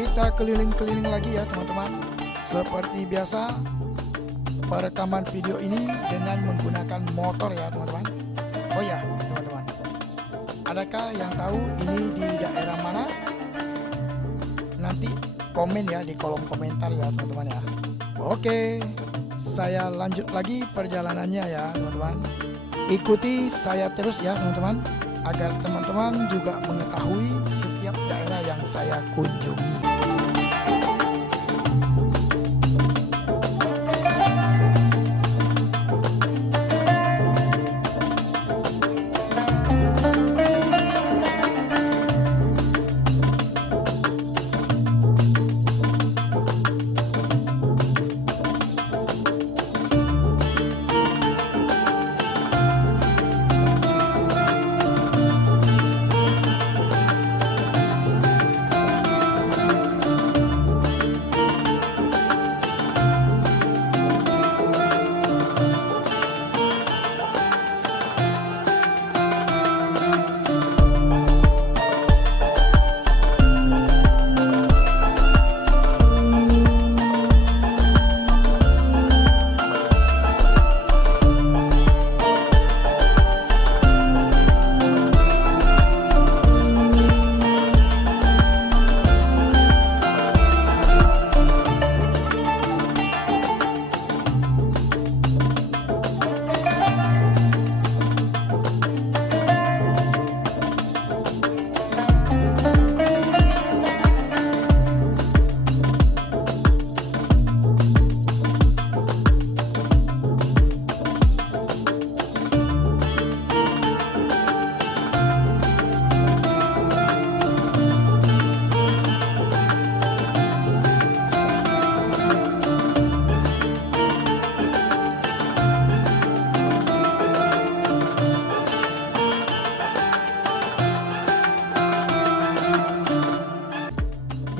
kita keliling-keliling lagi ya teman-teman. Seperti biasa, perekaman video ini dengan menggunakan motor ya teman-teman. Oh ya teman-teman, adakah yang tahu ini di daerah mana? Nanti komen ya di kolom komentar ya teman-teman ya. Oke, saya lanjut lagi perjalanannya ya teman-teman. Ikuti saya terus ya teman-teman, agar teman-teman juga mengetahui setiap daerah yang saya kunjungi.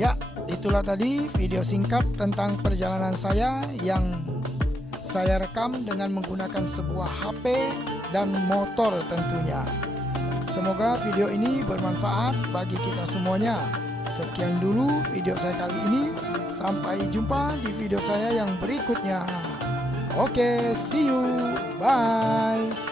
Ya, itulah tadi video singkat tentang perjalanan saya yang saya rekam dengan menggunakan sebuah HP dan motor tentunya. Semoga video ini bermanfaat bagi kita semuanya. Sekian dulu video saya kali ini. Sampai jumpa di video saya yang berikutnya. Oke, see you. Bye.